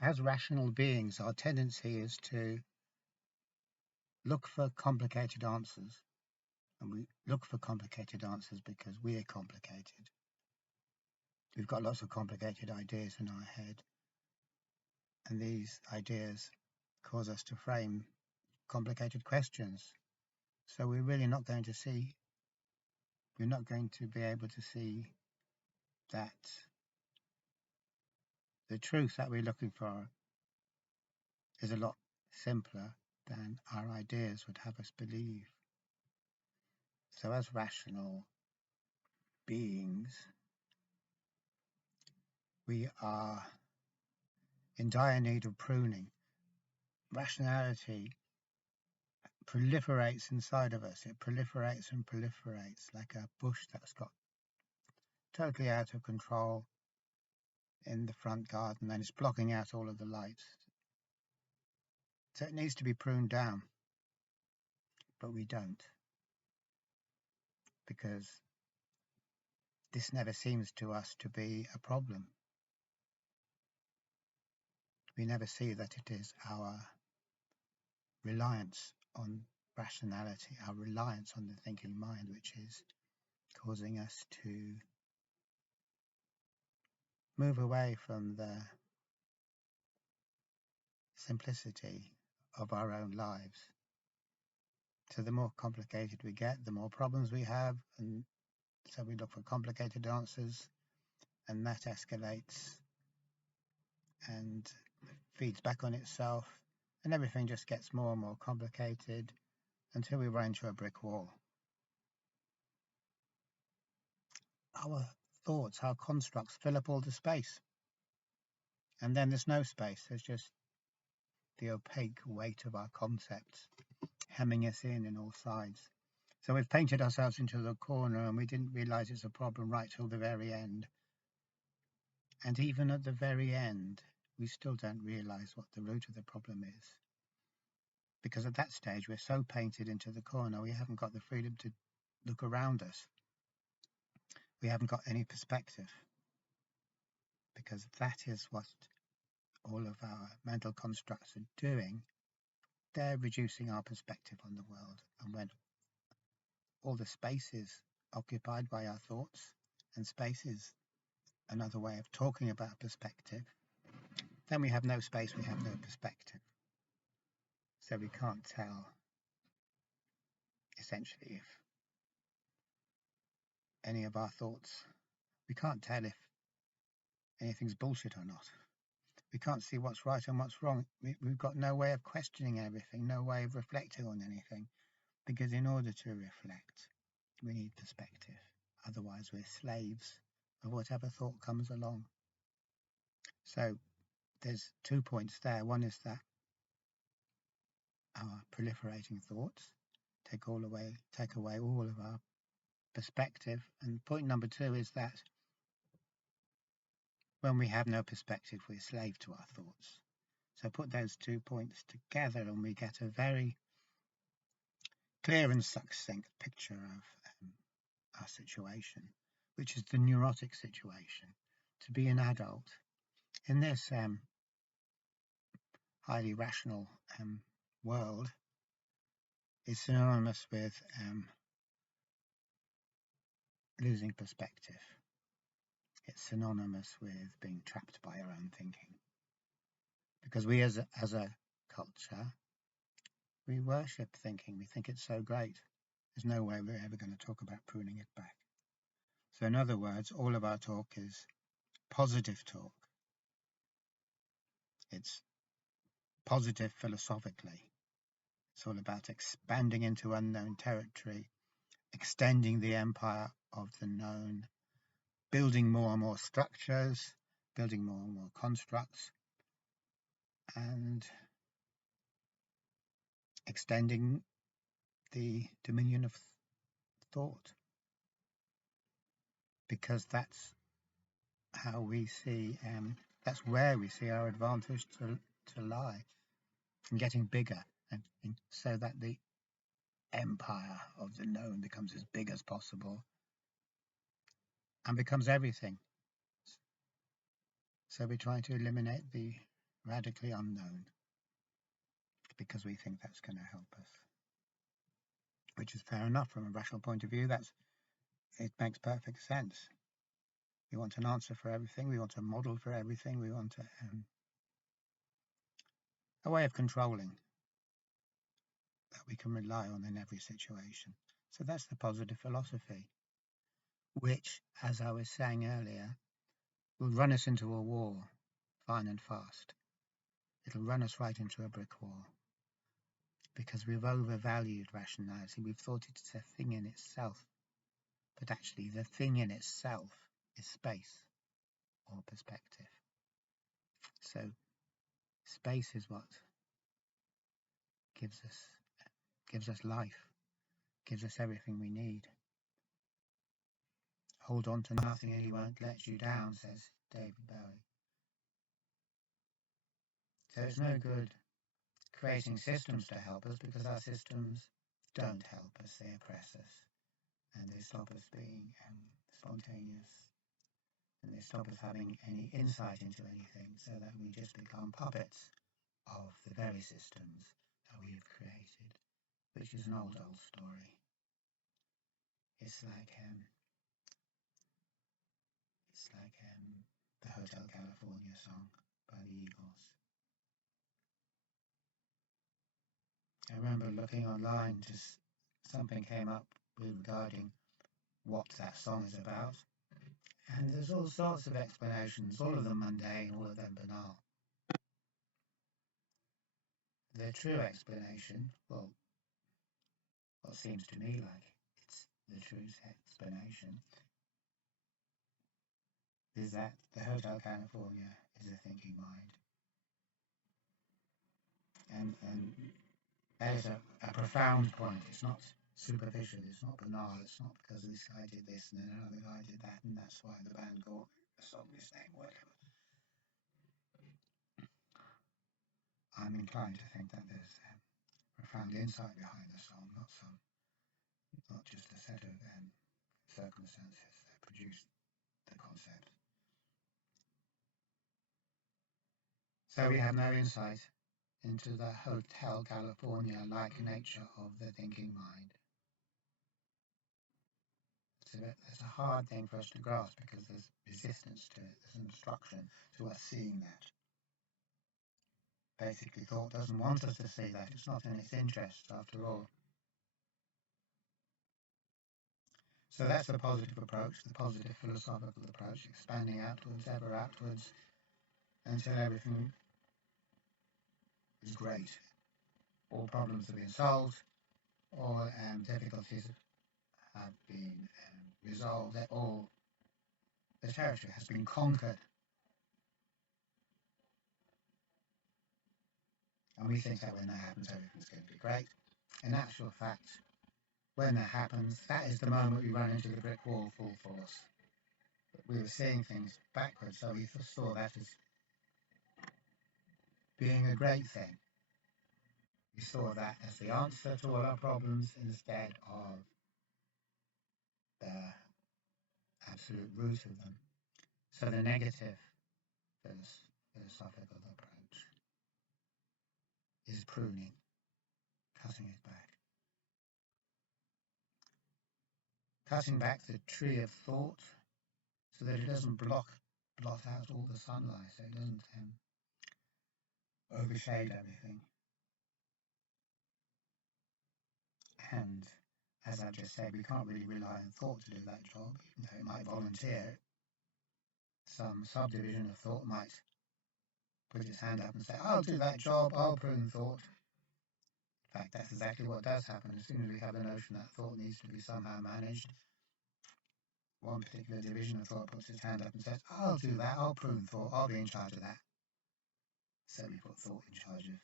As rational beings, our tendency is to look for complicated answers. And we look for complicated answers because we are complicated. We've got lots of complicated ideas in our head, and these ideas cause us to frame complicated questions. So we're really not going to see, we're not going to be able to see that the truth that we're looking for is a lot simpler than our ideas would have us believe. So as rational beings, we are in dire need of pruning. Rationality proliferates inside of us. It proliferates and proliferates like a bush that's got totally out of control in the front garden and it's blocking out all of the lights. So it needs to be pruned down, but we don't, because this never seems to us to be a problem. We never see that it is our reliance on rationality, our reliance on the thinking mind, which is causing us to move away from the simplicity of our own lives. So the more complicated we get, the more problems we have, and so we look for complicated answers, and that escalates and feeds back on itself, and everything just gets more and more complicated until we run into a brick wall. Our thoughts, our constructs fill up all the space, and then there's no space. There's just the opaque weight of our concepts hemming us in all sides. So we've painted ourselves into the corner and we didn't realize it's a problem right till the very end. And even at the very end, we still don't realize what the root of the problem is. Because at that stage, we're so painted into the corner, we haven't got the freedom to look around us. We haven't got any perspective. Because that is what all of our mental constructs are doing. They're reducing our perspective on the world. And when all the space is occupied by our thoughts, and space is another way of talking about perspective, then we have no space, we have no perspective. So we can't tell, essentially, if any of our thoughts, we can't tell if anything's bullshit or not. We can't see what's right and what's wrong. We've got no way of questioning everything, no way of reflecting on anything, because in order to reflect, we need perspective. Otherwise, we're slaves of whatever thought comes along. So there's 2 points there. One is that our proliferating thoughts take away all of our perspective. And point number 2 is that when we have no perspective, we're slave to our thoughts. So put those 2 points together and we get a very clear and succinct picture of our situation, which is the neurotic situation. To be an adult in this highly rational world is synonymous with losing perspective. It's synonymous with being trapped by our own thinking. Because we as a culture, we worship thinking. We think it's so great. There's no way we're ever going to talk about pruning it back. So in other words, all of our talk is positive talk. It's positive philosophically. It's all about expanding into unknown territory, extending the empire of the known, building more and more structures, building more and more constructs, and extending the dominion of thought. Because that's how we see, that's where we see our advantage to lie, in getting bigger, and so that the empire of the known becomes as big as possible and becomes everything. So we're trying to eliminate the radically unknown, because we think that's going to help us, which is fair enough from a rational point of view. It makes perfect sense. We want an answer for everything. We want a model for everything. We want a way of controlling that we can rely on in every situation. So that's the positive philosophy, which, as I was saying earlier, will run us into a wall fine and fast. It'll run us right into a brick wall, because we've overvalued rationality. We've thought it's a thing in itself, but actually the thing in itself is space or perspective. So space is what gives us life, gives us everything we need. Hold on to nothing and he won't let you down, says David Bowie. So it's no good creating systems to help us, because our systems don't help us. They oppress us, and they stop us being spontaneous, and they stop us having any insight into anything, so that we just become puppets of the very systems that we have created, which is an old story. It's like the Hotel California song by the Eagles. I remember looking online, something came up regarding what that song is about, and there's all sorts of explanations, all of them mundane, all of them banal. The true explanation, well, what seems to me like it's the true explanation, is that the Hotel California is a thinking mind. And that is a profound point. It's not superficial, it's not banal, it's not because this guy did this and then another guy did that, and that's why the band got a song this name, whatever. I'm inclined to think that there's profound insight behind the song, not just a set of circumstances that produced the concept. So we have no insight into the Hotel California-like nature of the thinking mind. It's a hard thing for us to grasp, because there's resistance to it, there's an obstruction to us seeing that. Basically, thought doesn't want us to see that. It's not in its interests, after all. So that's the positive approach, the positive philosophical approach, expanding outwards, ever outwards, until everything is great. All problems have been solved, all difficulties have been resolved, all the territory has been conquered. And we think that when that happens, everything's going to be great. In actual fact, when that happens, that is the moment we run into the brick wall full force. We were seeing things backwards, so we saw that as being a great thing. We saw that as the answer to all our problems instead of the absolute root of them. So the negative philosophical approach is pruning, cutting it back. Cutting back the tree of thought so that it doesn't blot out all the sunlight, so it doesn't overshade everything. And as I've just said, we can't really rely on thought to do that job, even though it might volunteer. Some subdivision of thought might put its hand up and say, I'll do that job, I'll prune thought. In fact, that's exactly what does happen. As soon as we have the notion that thought needs to be somehow managed, one particular division of thought puts its hand up and says, I'll do that, I'll prune thought, I'll be in charge of that. So we put thought in charge of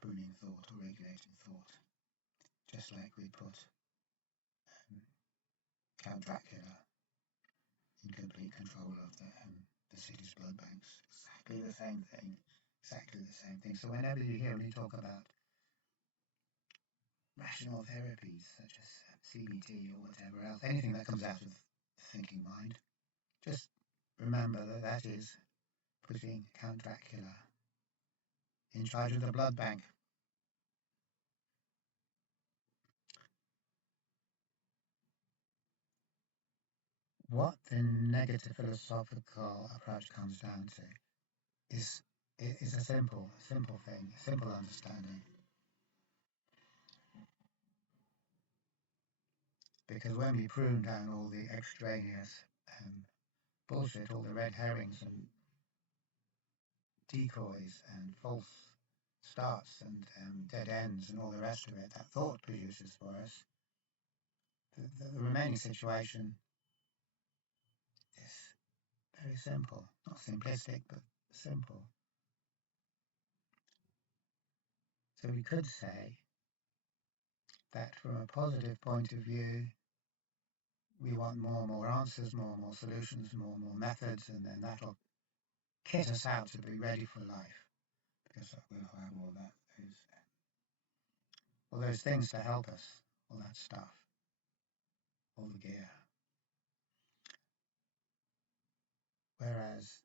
pruning thought or regulating thought, just like we put Count Dracula in complete control of the city's blood banks. Exactly the same thing. Exactly the same thing. So whenever you hear me talk about rational therapies such as CBT or whatever else, anything that comes out of the thinking mind, just remember that is putting Count Dracula in charge of the blood bank. What the negative philosophical approach comes down to is a simple thing, a simple understanding. Because when we prune down all the extraneous bullshit, all the red herrings and decoys and false starts and dead ends and all the rest of it that thought produces for us, the remaining situation is very simple. Not simplistic, but simple. So we could say that from a positive point of view, we want more and more answers, more and more solutions, more and more methods, and then that'll kit us out to be ready for life. Because we'll have all those things to help us, all that stuff, all the gear. Whereas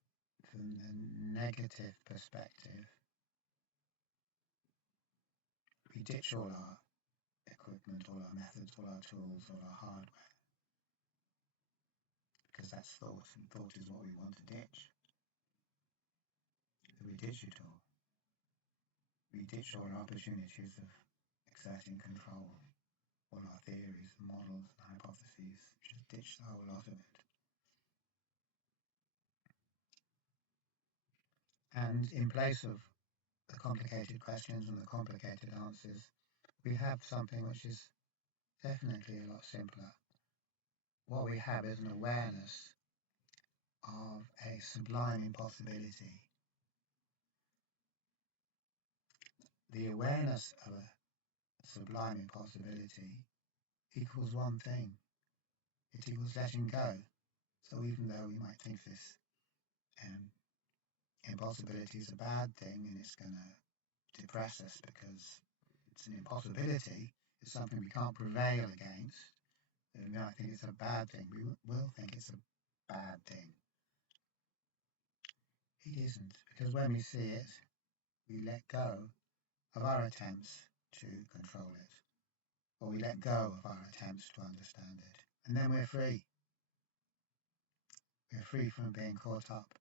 from the negative perspective, we ditch all our equipment, all our methods, all our tools, all our hardware. Because that's thought, and thought is what we want to ditch. So we ditch it all. We ditch all our opportunities of exerting control, all our theories, models, and hypotheses. Just ditch the whole lot of it. And in place of the complicated questions and the complicated answers, we have something which is definitely a lot simpler. What we have is an awareness of a sublime impossibility. The awareness of a sublime impossibility equals one thing. It equals letting go. So even though we might think this impossibility is a bad thing and it's going to depress us because it's an impossibility, it's something we can't prevail against, we might think it's a bad thing. We will think it's a bad thing. It isn't, because when we see it, we let go of our attempts to control it, or we let go of our attempts to understand it, and then we're free. We're free from being caught up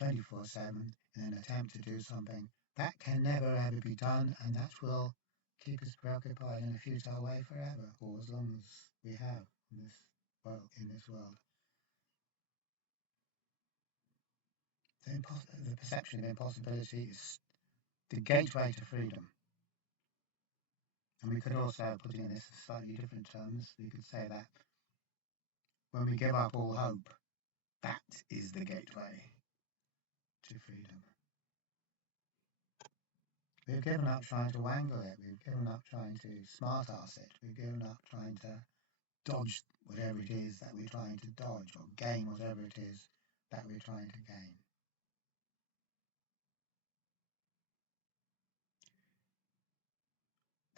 24/7 in an attempt to do something that can never ever be done, and that will keep us preoccupied in a futile way forever, or as long as we have in this world. The perception of impossibility is the gateway to freedom. And we could also, putting this in slightly different terms, we could say that when we give up all hope, that is the gateway to freedom. We've given up trying to wangle it. We've given up trying to smart-ass it. We've given up trying to dodge whatever it is that we're trying to dodge, or gain whatever it is that we're trying to gain.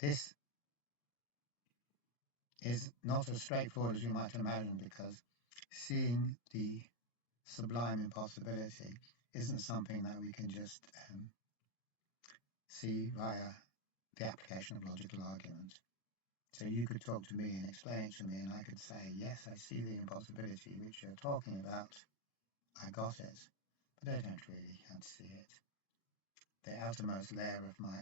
This is not as straightforward as you might imagine, because seeing the sublime impossibility isn't something that we can just see via the application of logical argument. So you could talk to me and explain it to me, and I could say, yes, I see the impossibility which you're talking about. I got it. But I don't really can't see it. The outermost layer of my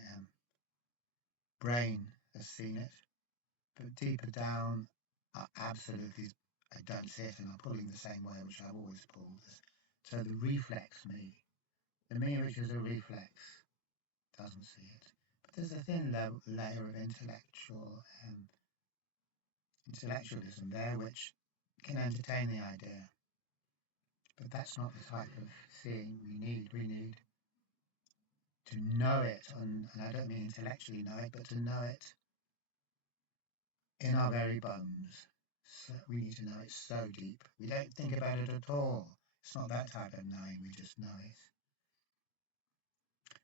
brain has seen it. But deeper down, absolutely, I don't see it, and I'm pulling the same way which I've always pulled. So the reflex me, the me which is a reflex, doesn't see it. But there's a thin layer of intellectualism there which can entertain the idea. But that's not the type of seeing we need. We need to know it, and I don't mean intellectually know it, but to know it in our very bones. So we need to know it so deep. We don't think about it at all. It's not that type of knowing, we just know it.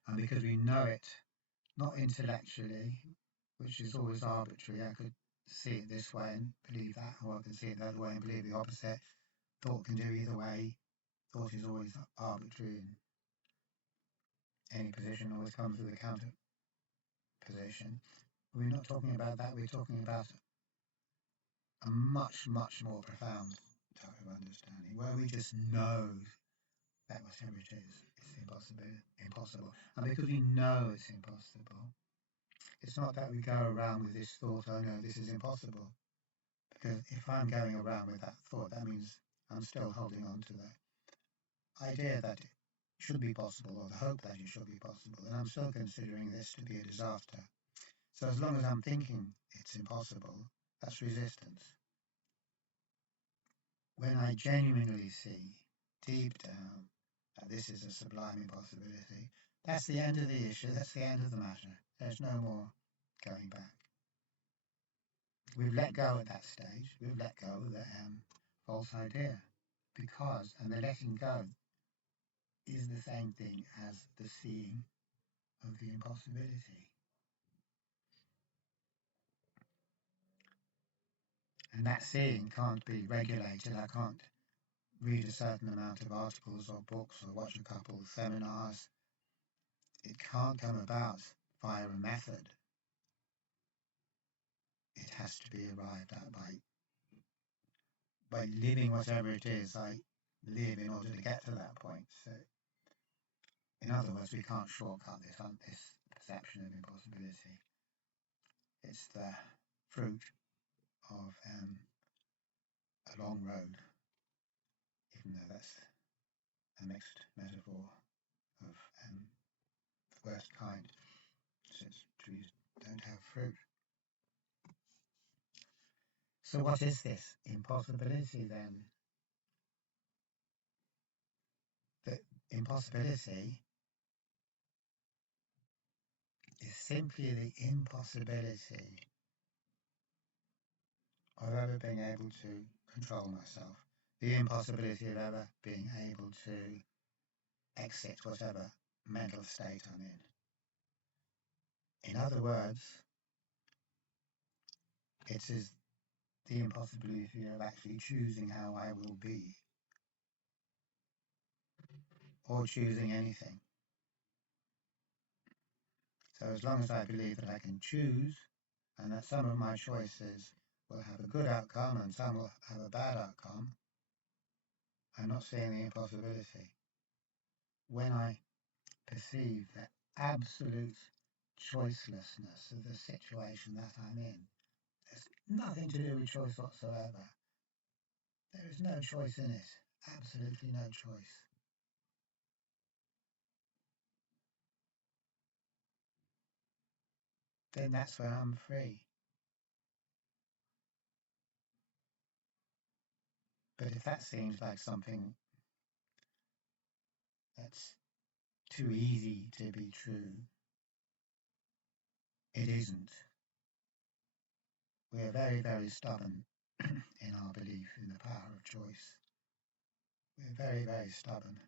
And because we know it, not intellectually, which is always arbitrary, I could see it this way and believe that, or I could see it the other way and believe the opposite. Thought can do either way. Thought is always arbitrary and any position always comes with a counter position. We're not talking about that, we're talking about a much, much more profound type of understanding, where we just know that whatever it is, it's impossible. And because we know it's impossible, it's not that we go around with this thought, oh no, this is impossible. Because if I'm going around with that thought, that means I'm still holding on to the idea that it should be possible, or the hope that it should be possible, and I'm still considering this to be a disaster. So as long as I'm thinking it's impossible, that's resistance. When I genuinely see deep down that this is a sublime impossibility, that's the end of the issue, that's the end of the matter. There's no more going back. We've let go at that stage, we've let go of the false idea, because, and the letting go is the same thing as the seeing of the impossibility. And that seeing can't be regulated. I can't read a certain amount of articles or books or watch a couple of seminars. It can't come about via a method. It has to be arrived at by living whatever it is I live in order to get to that point. So, in other words, we can't shortcut this perception of impossibility. It's the fruit of a long road, even though that's a mixed metaphor of the worst kind, since trees don't have fruit. So what is this impossibility then? The impossibility is simply the impossibility of ever being able to control myself, the impossibility of ever being able to exit whatever mental state I'm in. In other words, it is the impossibility of actually choosing how I will be, or choosing anything. So as long as I believe that I can choose, and that some of my choices will have a good outcome and some will have a bad outcome, I'm not seeing the impossibility. When I perceive the absolute choicelessness of the situation that I'm in, there's nothing to do with choice whatsoever. There is no choice in it, absolutely no choice. Then that's where I'm free. But if that seems like something that's too easy to be true, it isn't. We're very, very stubborn in our belief in the power of choice. We're very, very stubborn.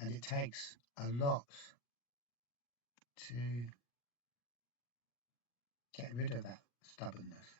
And it takes a lot to get rid of that stubbornness.